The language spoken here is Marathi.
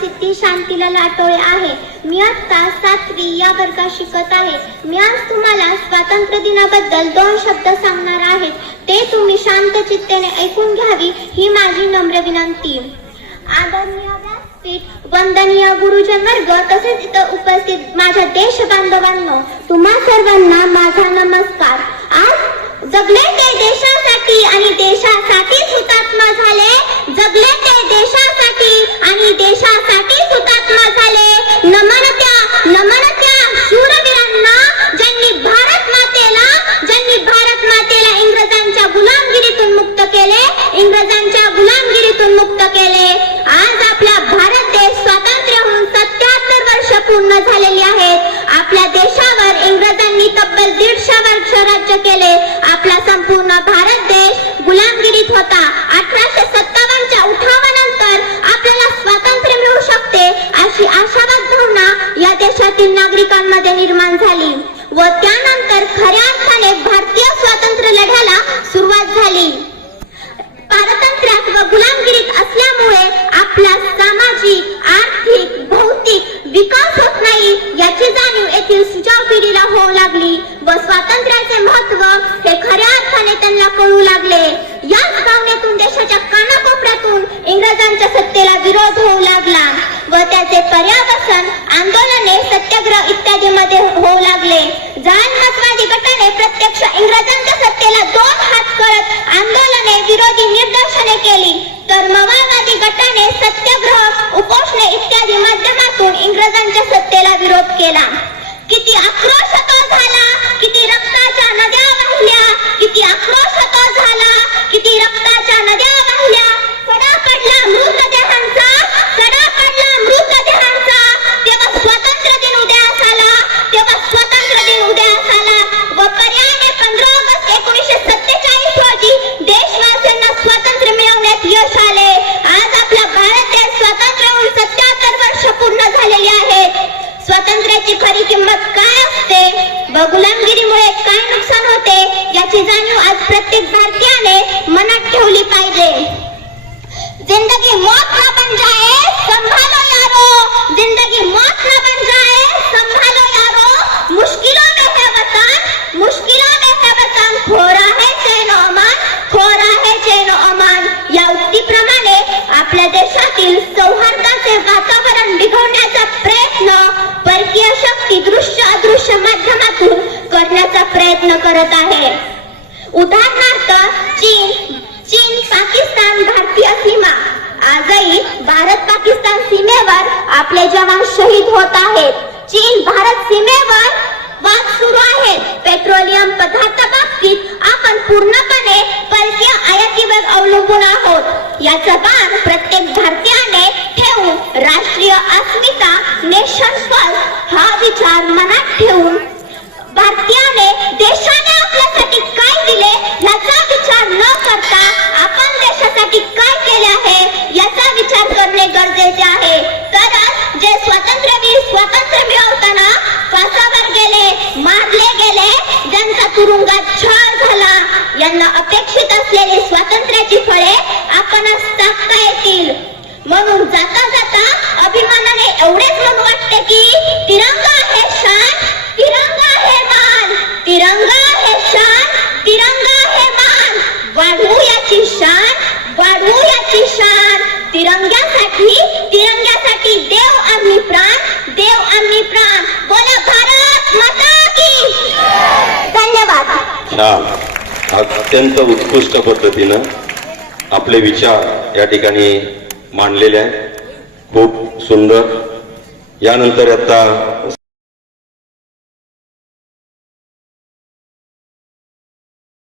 सिद्धी शांतीला लाटोळे आहे. मी आता सातवी या वर्गात शिकत आहे. मी आज तुम्हाला स्वातंत्र्य दिनाबद्दल दोन शब्द सांगणार आहेत ते तुम्ही शांत चित्तेने ऐकून घ्यावी ही माझी नम्र विनंती. आदरणीय व्यासपीठ वंदनीय गुरुजन वर्ग तसेच इथं उपस्थित माझ्या देश बांधवांनो तुम्हा सर्वांना माझा नमस्कार. आज जगले ते देशासाठी आणि देशासाठी हुतात्मा झाले. जगले ते देशासाठी आणि देशासाठी हुतात्मा झाले नमन त्या नमन त्या शूरवीरांना ज्यांनी भारत मातेला ज्यांनी भारत मातेला इंग्रजांच्या गुलामगिरीतून मुक्त केले इंग्रजांच्या गुलामगिरीतून मुक्त केले आज आपला भारत देश स्वातंत्र्य होऊन सत्याहत्तर वर्ष पूर्ण झालेली आहेत आपल्या देशावर इंग्रजांनी तब्बल राज्य केले. आपला संपूर्ण भारत देश गुलामगिरीत होता. अठराशे सत्तावन्नच्या उठावानंतर आपल्याला स्वातंत्र्य मिळू शकते अशी आशावाद भावना या देशातील नागरिकांमध्ये निर्माण झाली. व त्यानंतर खऱ्या अर्थाने भारतीय स्वातंत्र्य लढ्याला सुरुवात झाली पारतंत्र्यात व गुलामगिरीत असल्यामुळे आपला सामाजिक आर्थिक भौतिक विकास होत नाही याची जाणीव येथील सुजाव पिढीला होऊ लागली व स्वातंत्र्याचे महत्त्व हे खऱ्या अर्थाने त्यांना कळू लागले. याच भावनेतून देशाच्या कानाकोपऱ्यातून इंग्रजांच्या सत्तेला विरोध होऊ लागला व त्याचे पर्यावसन आंदोलने सत्याग्रह इत्यादी मध्ये होऊ लागले. जाणमतवादी गटाने प्रत्यक्ष इंग्रजांच्या सत्तेला दोन हात करत आंदोलने विरोधी निदर्शने केली. तर मवाळवादी गटाने सत्याग्रह उपोषणे इत्यादी माध्यमातून इंग्रजांच्या सत्तेला विरोध केला. किती आक्रोश तो झाला किती झाला किती रक्ताच्या नद्या वाहिल्या. सडा पडला सडा पडला तेव्हा दिन आला तेव्हा दिन आला व पंधरा ऑगस्ट एकोणीसशे सत्तेचाळीस रोजी देशवासियांना स्वातंत्र्य मिळवण्यात यश आले. आज आपला भारत देश स्वतंत्र होऊन सत्याहत्तर वर्ष पूर्ण झालेली आहेत स्वातंत्र्याची खरी किंमत काय असते? व गुलामगिरीमुळे काय नुकसान होते? याची जाणीव आज प्रत्येक भारतीयाने मनात ठेवली पाहिजे. जिंदगी मौत ना बन जाए संभालो यारो. जिंदगी मौत ना बन जाए संभालो यारो मुश्किलों में है वतन मुश्किलों में है वतन खो रहा है चैन ओ अमान खो रहा है चैन ओ अमान या उक्तीप्रमाणे आपल्या देशातील सौहार्दाचे वातावरण बिघडण्याचा प्रयत्न परकीय शक्ती दृश्य अदृश्य माध्यमातून करण्याचा प्रयत्न करत आहे उदाहरणार्थ चीन. चीन पाकिस्तान भारतीय सीमा. आजही भारत पाकिस्तान सीमेवर आपले जवान शहीद होत आहेत. चीन भारत सीमेवर वाद सुरू आहेत. पेट्रोलियम पदार्थ बाबतीत आपण पूर्णपणे परकीय आयातीवर अवलंबून आहोत. याचा भान प्रत्येक भारतीयाने ठेवून राष्ट्रीय अस्मिता नेशन फर्स्ट हा विचार मनात ठेवून भारतीयाने देशाने आपल्यासाठी काय दिले याचा विचार करता आपण देशासाठी काय केले आहे याचा विचार करणे गरजेचे आहे. तरच जे स्वातंत्र्यवीर स्वातंत्र्य मिळवताना फासावर गेले मारले गेले ज्यांचा तुरुंगात छळ झाला यांना अपेक्षित असलेली स्वातंत्र्याची फळे आपणास टाकता येतील. म्हणून जाता जाता अभिमानाने एवढेच म्हणू वाटते की तिरंगा आहे शान तिरंगा आहे मान तिरंगा है शान तिरंगा है मान वाढवू याची शान वाढवू याची शान तिरंग्यासाठी तिरंग्यासाठी देव आम्ही प्राण देव आम्ही प्राण. बोला भारत माता की धन्यवाद. छान. अत्यंत उत्कृष्ट पद्धतीनं आपले विचार या ठिकाणी मांडलेले आहेत. खूप सुंदर. यानंतर आता